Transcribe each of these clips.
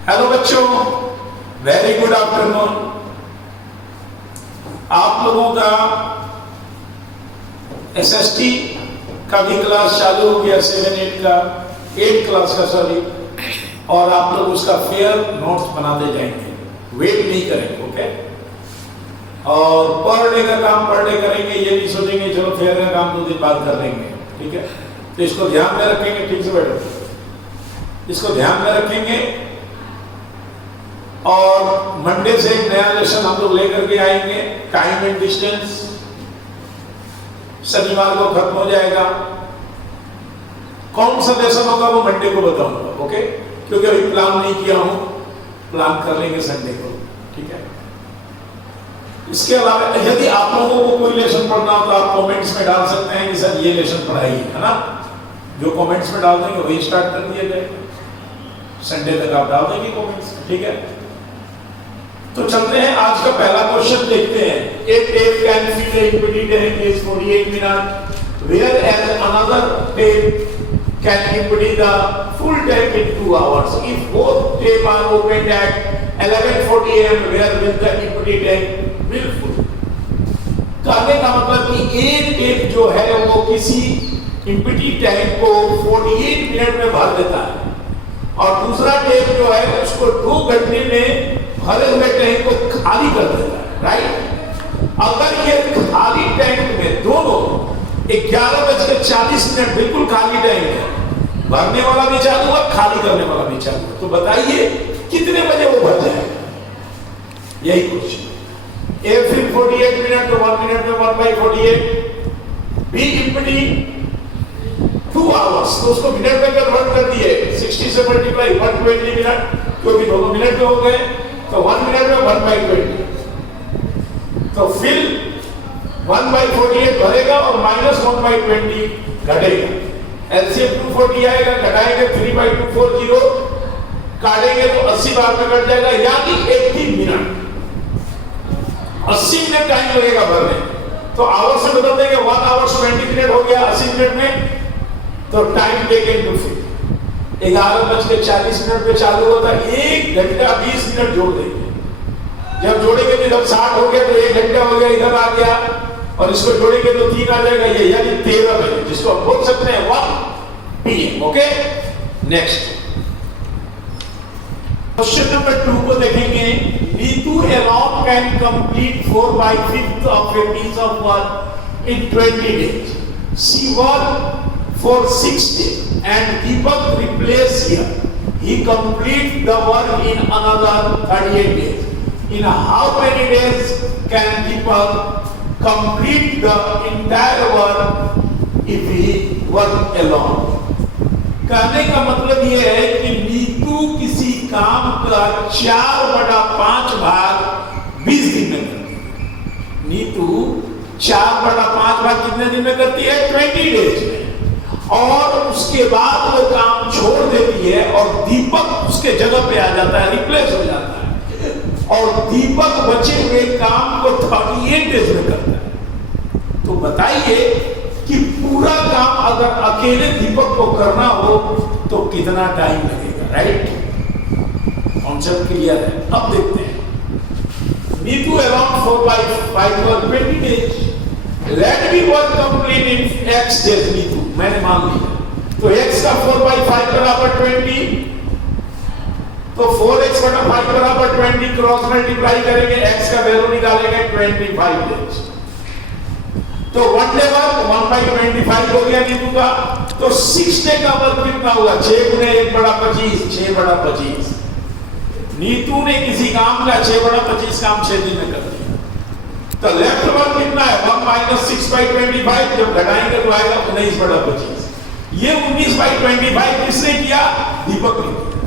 Hello बच्चों, very good afternoon. आप लोगों का एसएसटी का भी क्लास चालू हो गया, 7-8 का, 8 क्लास का सॉरी, और आप लोग उसका फेयर नोट्स बनाते जाएंगे, वेट नहीं करेंगे, ओके। और पर डे का काम पर डे करेंगे, ये नहीं सोचेंगे चलो फेयर का काम 2 दिन बाद कर लेंगे, ठीक है। तो इसको ध्यान में रखेंगे, ठीक से बैठो, इसको ध्यान में रखेंगे। और मंडे से एक नया लेसन हम लोग लेकर के आएंगे, टाइम एंड डिस्टेंस। शनिवार को खत्म हो जाएगा। कौन सा लेसन होगा वो मंडे को बताऊंगा, ओके, क्योंकि अभी प्लान नहीं किया हूं, प्लान कर लेंगे संडे को, ठीक है। इसके अलावा यदि आप लोगों को कोई लेसन पढ़ना हो तो आप कमेंट्स में डाल सकते हैं कि सर ये लेसन पढ़ाई है ना। जो कमेंट्स में डाल देंगे वही स्टार्ट कर दिया जाएगा, संडे तक आप डाल देंगे कमेंट्स, ठीक है। तो चलते हैं, आज का पहला क्वेश्चन देखते हैं। एक tap can feed a empty tank is 48 minute whereas another tap can empty the full tank in 2 hours if both tap are opened at 11:40 am where will the empty tank will full. कहने का मतलब कि एक tape जो है वो किसी empty tank को 48 मिनट में भर देता है और दूसरा टेप जो है उसको 2 घंटे में भरे हुए टैंक को खाली कर देता है, राइट। अगर ये खाली टैंक में दोनों 11:40 बिल्कुल खाली टैंक है, भरने वाला भी चालू है, खाली करने वाला भी चालू है, तो बताइए कितने बजे वो भर जाएगा, यही क्वेश्चन। ए फिर 48 मिनट तो 1 मिनट में 1/48, बी एम्प्टी 2 आवर्स तो उसको मिनट में कन्वर्ट कर दिए, 60 से मल्टीप्लाई 120 मिनट, क्योंकि दोनों मिनट में हो गए तो 1 मिनट में 1/20, तो फिर 1/48 भरेगा और -1/20 घटेगा। एलसीएम 240 आएगा, घटाएंगे 3/240, काटेंगे तो 80 बार में कट जाएगा, यानी 80 मिनट, 80 मिनट टाइम लगेगा भरने। तो आवर से बदल देंगे, 1 आवर्स 20 मिनट हो गया 80 मिनट में, तो टाइम टेकन टू फिल 11:40 पे चालू होता है, 1 घंटा 20 मिनट जोड़ देंगे। जब जोड़ेंगे तो जब 60 हो गया तो 1 घंटा हो गया, इधर आ गया, और इसको जोड़ेंगे तो 3 आ जाएगा, ये यानी 13 बजे, जिसको हम बोल सकते हैं 1 PM, okay. Next question number 2 को देखेंगे। Neetu alone can complete 4/5 of a piece of work in 20 days. She worked for 6 days and Deepak replaced here. He completes the work in another 38 days. In how many days can Deepak complete the entire work if he work alone? कहने का मतलब यह है कि नीतू किसी काम का 4/5 भाग 20 दिन में करती है। नीतू 4/5 भाग कितने दिन में करती है? 20 डेज में। और उसके बाद वो काम छोड़ देती है और दीपक उसके जगह पे आ जाता है, रिप्लेस हो जाता है, और दीपक बचे हुए काम को 38 डेज में करता है। तो बताइए कि पूरा काम अगर अकेले दीपक को करना हो तो कितना टाइम लगेगा, राइट। कॉन्सेप्ट क्लियर है। अब देखते हैं। नीतू अराउंड 4/5 और 20 days. Let me work complete in x days. Neetu मैंने मान लिया, तो x का 4/5 बराबर 20, तो 4x/5 बराबर 20, क्रॉस मल्टीप्लाई करेंगे, x का वैल्यू निकालेंगे 25 डेज। तो 1 डे वर्क 1/25 हो गया नीतू का। तो 6 डे का वर्क कितना हुआ? 6 गुने 1/25, 6/25। नीतू ने किसी काम का 6/25 काम 6 दिन में कर दिया। तो लेफ्ट वर्क कितना है? 1 - 6/25, जब घटाएंगे तो आएगा 19/25। ये 19/25 किसने किया? दीपक ने किया।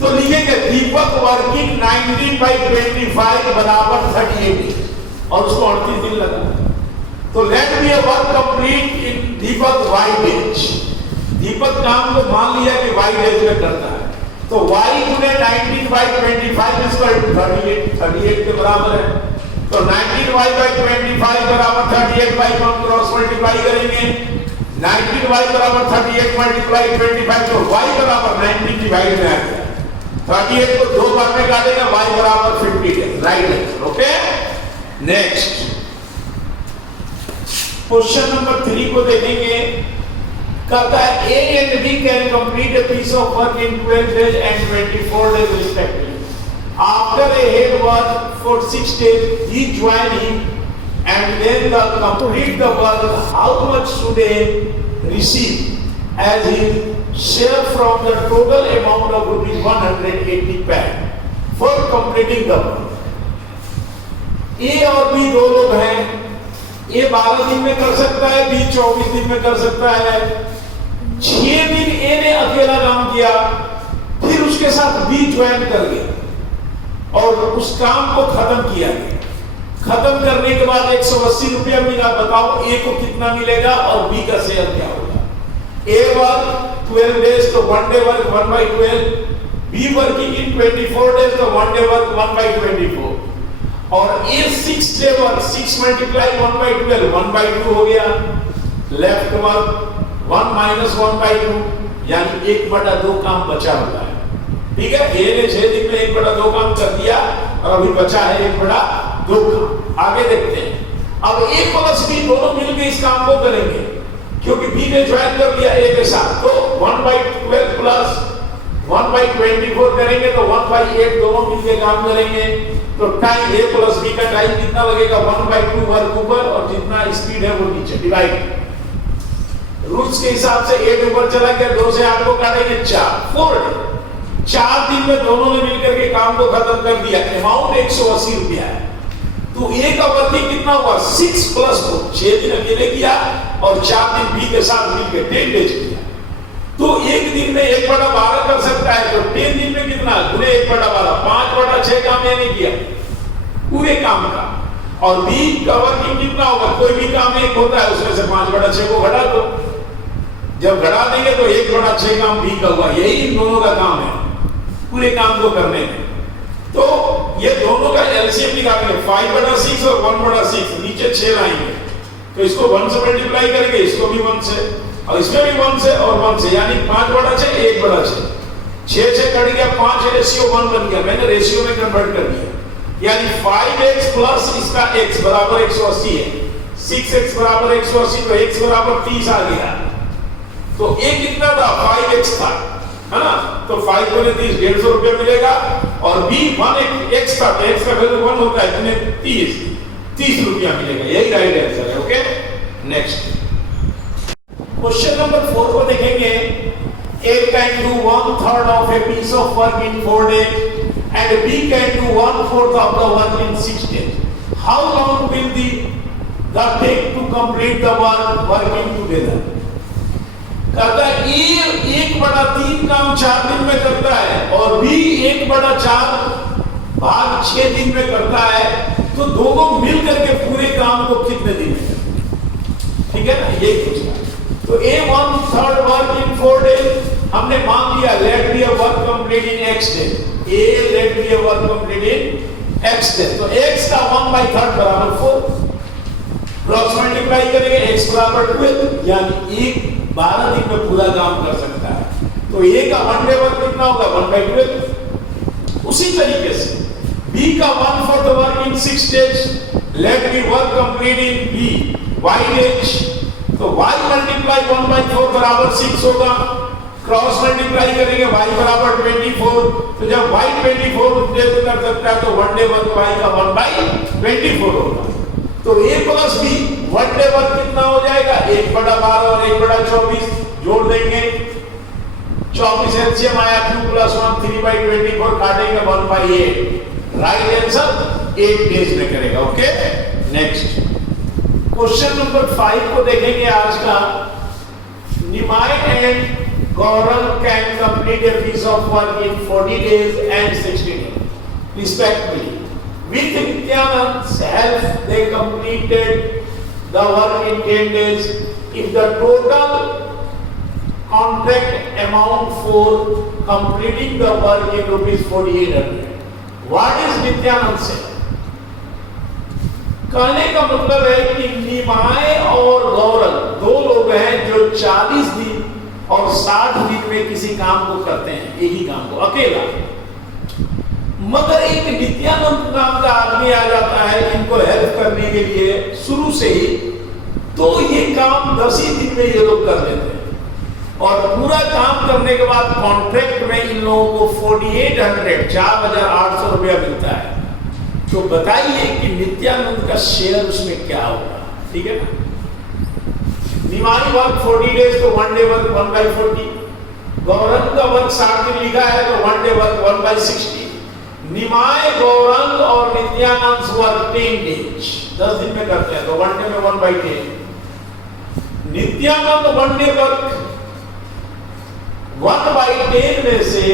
तो लिखेंगे दीपक वर्किंग 19/25 बराबर 38 डेज, और उसको 38 दिन लगा। तो let be a work complete in दीपक y डेज। दीपक काम को मान लिया कि y डेज में करता है, तो y गुने 19/25 38 के बराबर है। तो 19y/25 बराबर 38/1, क्रॉस मल्टीप्लाई करेंगे, 19y बराबर 38 × 25, तो y बराबर 19 डिवाइड में आ गया। 38 को 2 बार में काटेंगे, y बराबर 50 days, right answer. Okay, next question number 3 को देखेंगे। कहता है A and B can complete a piece of work in 12 days and 24 days respectively. After a head work for 6 days, he join him and then the complete the work. How much should he receive as his share from the total amount of rupees 180 paid for completing the work? A और B दो लोग हैं। A 12 दिन में कर सकता है, B 24 दिन में कर सकता है। 6 दिन A ने अकेला काम किया, फिर उसके साथ B ज्वाइन कर गया और उस काम को खत्म किया गया। खत्म करने के बाद 180 रुपया मिला। बताओ A को कितना मिलेगा और B का शेयर क्या होगा? A वर्क 12 डेज तो 1 day work 1/12, B working in 24 days तो 1 डे वर्क 1/24 और A 6 डे वर्क 6 मल्टीप्लाई 1/12 1/2 हो गया। लेफ्ट वर्क 1 माइनस 1/2 यानी 1/2 काम बचा हुआ है। ठीक है, A ने 6 दिन में 1/2 काम कर दिया और अभी बचा है 1/2 काम। आगे देखते हैं। अब A प्लस B दोनों मिलकर इस काम को करेंगे क्योंकि B ने ज्वाइन कर लिया A के साथ, तो 1/12 प्लस 1/24 करेंगे तो 1/8 दोनों मिलकर काम करेंगे। तो टाइम A प्लस B का टाइम कितना लगेगा? 1/2 वर्क ऊपर और जितना स्पीड है वो नीचे डिवाइड। रूल्स के हिसाब से 8 ऊपर चला गया, 2 से 8 को काटेंगे 4 दिन में दोनों ने मिलकर के काम को खत्म कर दिया। अमाउंट 180 रुपया है। तो A का वर्किंग कितना हुआ? 6 प्लस 2 6 दिन अकेले किया और 4 दिन B के साथ मिलकर 10 डेज किया। तो एक दिन में 1/12 कर सकता है, तो 10 दिन में कितना? गुणे 1/12 5/6 काम यानी किया पूरे काम का। और B का वर्किंग कितना होगा? कोई भी काम एक होता है, उसमें से 5/6 को घटा दो। जब घटा देंगे तो 1/6 काम B का हुआ। यही इन दोनों का काम है पूरे काम को करने में। तो ये दोनों का एलसीएम निकालेंगे 5/6 और 1/6, नीचे 6 लाएंगे तो इसको 1 से मल्टीप्लाई करेंगे, इसको भी 1 से और इसमें भी 1 से और 1 से, यानी 5/6 1/6 6 से कट गया 5 रेशियो 1 बन गया। मैंने रेशियो में कन्वर्ट कर दिया, यानी 5x प्लस इसका x बराबर 180 है। 6x बराबर 180 तो x बराबर 30 आ गया। तो a कितना था? 5x था, है ना? तो 5 गुणे 30 150 रुपया मिलेगा और b 1x था, x का वैल्यू 1 होता है, इसमें 30 रुपया मिलेगा। यही राइट आंसर है। ओके, नेक्स्ट क्वेश्चन नंबर 4 को देखेंगे। A can do 1/3 of a piece of work in 4 days and B can do 1/4 of the work in 6 days. How long will the take to complete the work working together? कहता है A 1/3 काम 4 दिन में करता है और B 1/4 भाग 6 दिन में करता है, तो दोनों मिल करके पूरे काम को कितने दिन में करते हैं? ठीक है ना, यही पूछना है। तो A 1/3 वर्क इन 4 डेज हमने मान लिया। Let be a work complete in x days. A let be a work complete in x days. तो x का 1/3 बराबर 4 क्रॉस मल्टीप्लाई करेंगे, x बराबर 12 यानी 12 दिन में पूरा काम कर सकता है। तो A का 1 डे वर्क कितना होगा? 1/12। उसी तरीके से B का 1/4 work in 6 days. Let be work complete in B y days. तो y मल्टीप्लाई 1/4 बराबर 6 होगा। क्रॉस मल्टीप्लाई करेंगे y बराबर 24। तो जब y 24 डे कर सकता है तो 1 डे वर्क y का 1/24 होगा। तो A plus B 1 day work कितना हो जाएगा? 1/12 और 1/24 जोड़ देंगे। 24 एलसीएम आया 2 + 1 3/24 काटेंगे 1/8। राइट आंसर 8 डेज में करेगा। ओके, नेक्स्ट क्वेश्चन नंबर 5 को देखेंगे आज का। Nimai and Gaurav can complete a piece of work in 40 days and 60 days respectively. With Nityanand's help, they completed the work in 10 days. If the total contract amount for completing the work in rupees 4,800, what is Nityanand saying? कहने का मतलब है कि निमाय और गौरव दो लोग हैं जो 40 दिन और 60 दिन में किसी काम को करते हैं, एक ही काम को अकेला। मगर एक नित्यानंद नाम का आदमी आ जाता है इनको हेल्प करने के लिए शुरू से ही, तो ये काम 10 ही दिन में ये लोग कर लेते हैं। और पूरा काम करने के बाद कॉन्ट्रैक्ट में इन लोगों को 4,800 रुपया मिलता है। तो बताइए कि नित्यानंद का शेयर उसमें क्या होगा, ठीक है ना। निमाई वर्क 40 डेज, तो 1 डे वर्क 1/40। गौरंग का वर्क 60 दिन लिखा है, तो 1 डे वर्क 1/60। निमाय, गौरंग और नित्यानंद वर्क 10 डेज, 10 दिन में करते हैं, तो 1 डे में 1/10। नित्यानंद 1 डे वर्क 1/10 में से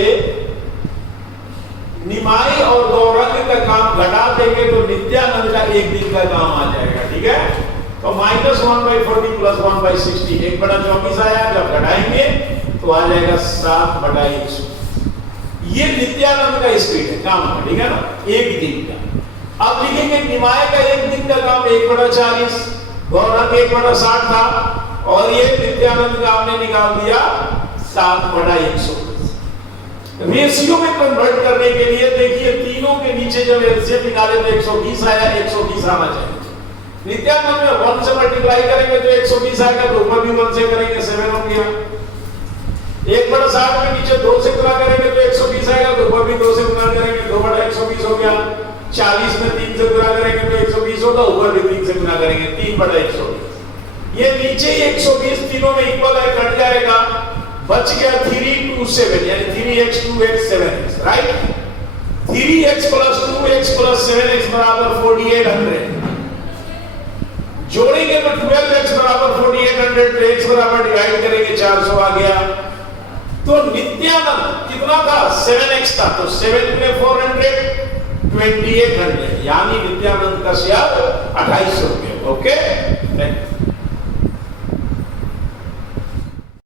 निमाई और गौरंग का काम घटा देंगे तो नित्यानंद का 1 दिन का काम आ जाएगा, ठीक है। तो -1/40 + 1/60, 1/24 आया। जब घटाएंगे तो आ जाएगा 7/100। ये नित्यानंद का स्पीड है काम का, ठीक है ना, 1 दिन का। अब लिखेंगे निमाय का 1 दिन का काम 1/40, गौरंग 1/60 था, और ये नित्यानंद का हमने निकाल दिया 7/100। रेशियो में कन्वर्ट करने के लिए देखिए, तीनों के नीचे जब एलसीएम निकाले तो 120 आया, 120 आना चाहिए। नित्यानंद में 1 से मल्टीप्लाई करेंगे तो 120 आएगा, तो ऊपर भी 1 से करेंगे 7 हो गया। 1/60 में नीचे 2 से गुणा करेंगे तो 120 आएगा, तो ऊपर भी 2 से गुणा करेंगे, 2/120 हो गया। 40 में 3 से गुणा करेंगे तो 120 होगा, ऊपर भी 3 से गुणा करेंगे, 3/120। ये नीचे 120 तीनों में इक्वल है, कट जाएगा, बच गया 327, यानी 3x 2x 7x, right. 3x + 2x + 7x = 4800। जोड़ेंगे तो 12x = 4800, तो x बराबर डिवाइड करेंगे 400 आ गया। तो नित्यानंद कितना था, 7x था, तो 7 में 400, 2800, यानी नित्यानंद का शेयर 2800 रुपये। ओके।